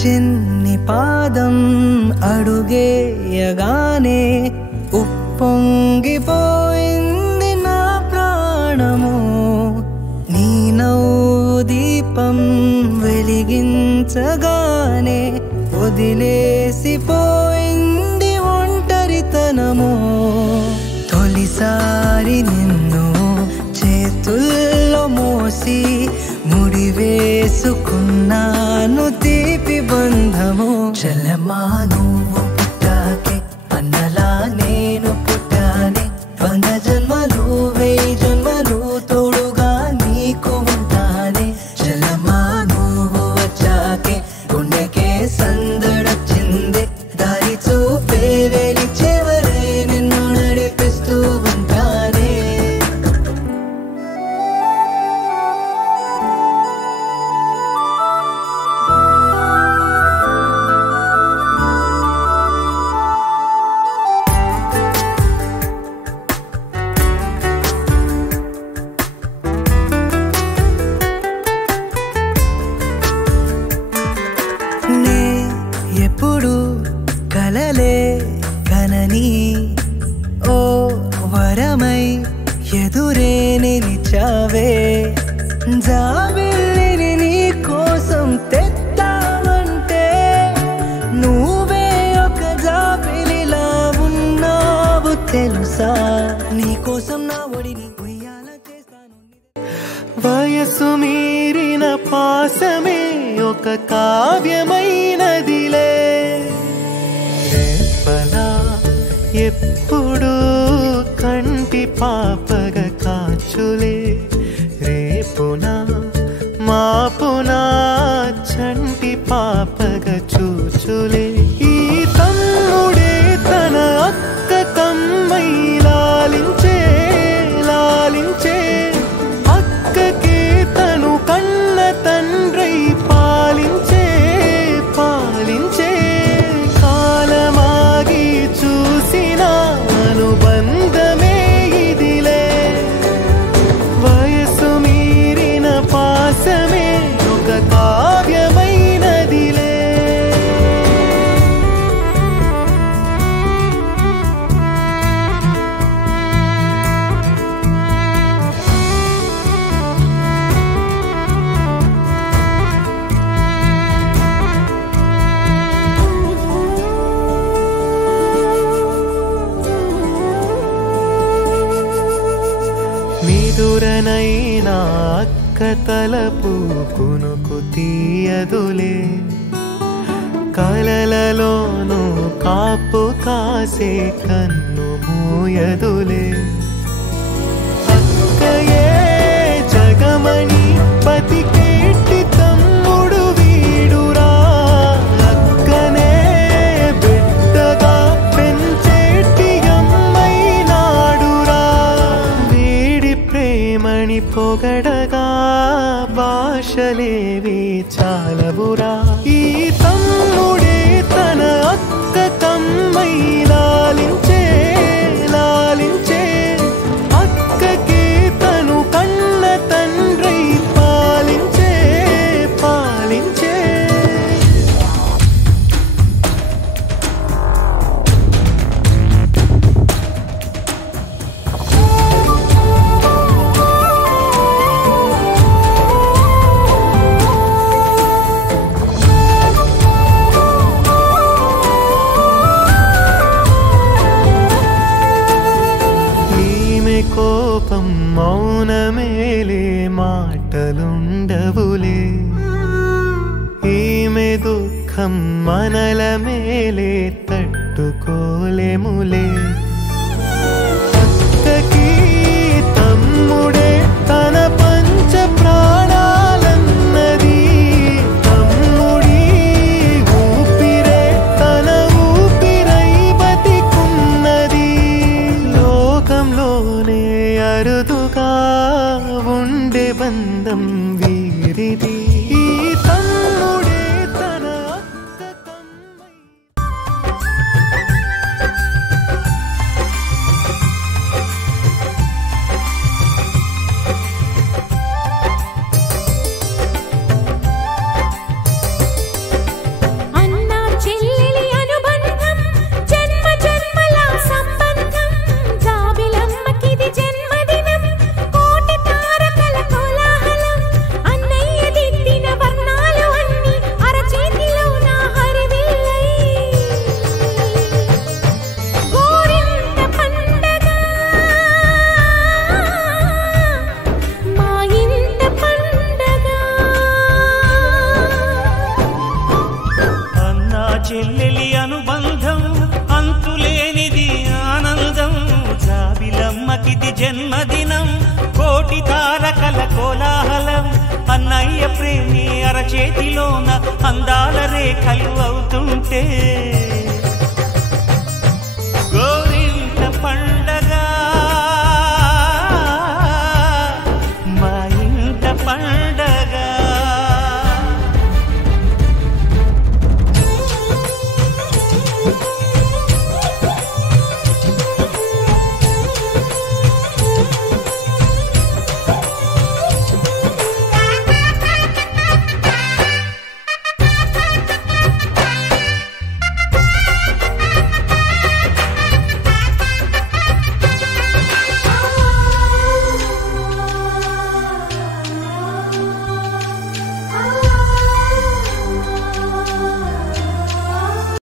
చిన్ని పాదం అడుగేయగానే ఉప్పొంగిపోయింది నా ప్రాణము. నీ నవ్వు దీపం వెలిగించగానే వదిలేసిపోయింది ఒంటరితనము. తొలిసారి నిన్ను చేతుల్లో మోసి ముడివేసుకున్నాను తీపి బంధము. చెల్లెమ్మా నువ్వు పుట్టాకే అన్నలా నేను పుట్టానే. 100 జన్మలు 1000 జన్మలు తోడుగా నీకు ఉంటానే. చెల్లెమ్మా నువ్వు వచ్చాకే గుండెకే సందడొచ్చింది. దారి చూపే వేలి చివరే నిన్ను నడిపిస్తూ ఉంటానే. ఎప్పుడు కలలే కనని ఓ వరమై ఎదురే నిలిచావే. జాబిల్లిని నీ కోసం తెత్తావంటే నువ్వే ఒక జాబిలిలా ఉన్నావు తెలుసా. నీ కోసం నా ఒడిని ఉయ్యాల చేస్తాను. వయసు మీరిన పాసమే ఒక కావ్యమైనదిలే. రేపలా ఎప్పుడు కంటి పాపగ కాచులే. రేపునా మాపునా చంటి పాపగ చూచులే. ఈ తమ్ముడే తన అక్క కమ్మై లాలించే లాలించే. అక్కకే తను కన్న తండ్రై పాలించే పాలించే. కాలమాగి చూసిన అనుబంధమే ఇదిలే. వయసు మీరిన పాసమే ఒక కావ్యమైనదిలే. నిదురనైనా అక్క తలపు కునుకు తీయదులే. కలలలోనూ కాపు కాసే కన్ను మూయదులే. అక్కయే జగమణి బతికేటి తమ్ముడు వీడురా. అక్కనే బిడ్డగా పెంచేటి అమ్మైనాడురా. వీడి ప్రేమని పొగడగా భాషలేవి చాలవురా. ఈ తమ్ముడే తన అక్క కమ్మై లాలించే లాలించే. అక్కకే తను కన్న తండ్రై పాలించే పాలించే. కోపం మౌనమేలే మాటలుండవులే. ఈమె దుఃఖం మనల మేలే తట్టుకోలేములే. అక్కకి తమ్ముడే తన పంచ ప్రాణాలన్నది. తమ్ముడి ఊపిరే తన ఊపిరై బతికున్నది. లోకంలోనే అరుదుగా ఉండే బంధం వీరిది. ఈ తమ్ముడే తన అక్క కమ్మై. చెల్లెలి అనుబంధం అంతులేనిది ఆనందం జాబిలమ్మకిది జన్మదినం కోటి తారకల కోలాహలం అన్నయ్య ప్రేమి అరచేతిలోన అందాల రేఖలు అవుతుంటే